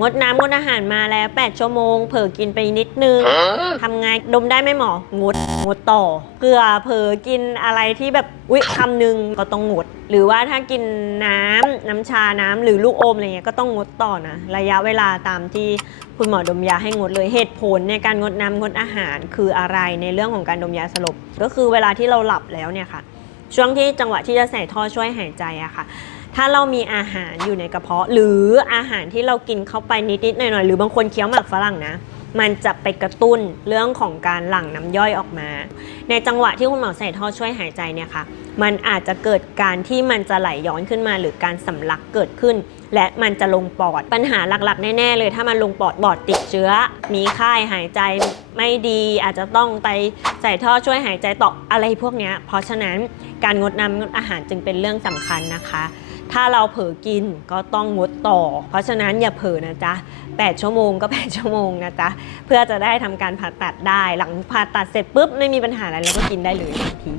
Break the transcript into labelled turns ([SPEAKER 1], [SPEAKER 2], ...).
[SPEAKER 1] งดน้ำงดอาหารมาแล้ว 8 ชั่วโมง เผลอกินไปนิดนึงทำไงดมได้ไหมหมองดงดต่อเกลือเผลอกินอะไรที่แบบอุ๊ยคำหนึงก็ต้องงด หรือว่าถ้ากินน้ำน้ำชาน้ำหรือลูกอมอะไรเงี้ยก็ต้องงดต่อนะ ระยะเวลาตามที่คุณหมอดมยาให้งดเลยเหตุผลในการงดน้ำงดอาหารคืออะไรในเรื่องของการดมยาสลบก็คือเวลาที่เราหลับแล้วเนี่ยค่ะ ช่วงที่จังหวะที่จะใส่ท่อช่วยหายใจอะค่ะ ถ้าเรามีอาหารอยู่ในกระเพาะ หรืออาหารที่เรากินเข้าไปนิดๆหน่อยๆหรือบางคนเคี้ยวหมากฝรั่งนะมันจะไปกระตุ้นเรื่องของการหลั่งน้ำย่อยออกมา ในจังหวะที่คุณหมอใส่ท่อช่วยหายใจเนี่ยค่ะ มันอาจจะเกิดการที่มันจะไหลย้อนขึ้นมา หรือการสำลักเกิดขึ้น และมันจะลงปอด ปัญหาหลักๆ แน่ ๆ เลย ถ้ามันลงปอดปอดติดเชื้อ มีไข้หายใจไม่ดีอาจจะต้องไปใส่ท่อช่วยหายใจต่ออะไรพวกนี้เพราะฉะนั้นการงดน้ำงดอาหารจึงเป็นเรื่องสำคัญนะคะ ถ้าเราเผลอกินก็ต้องงดต่อ เพราะฉะนั้นอย่าเผลอนะจ๊ะ 8 ชั่วโมงก็ 8 ชั่วโมงนะจ๊ะ เพื่อจะได้ทำการผ่าตัดได้ หลังผ่าตัดเสร็จปุ๊บไม่มีปัญหาอะไรแล้วก็กินได้เลยทันที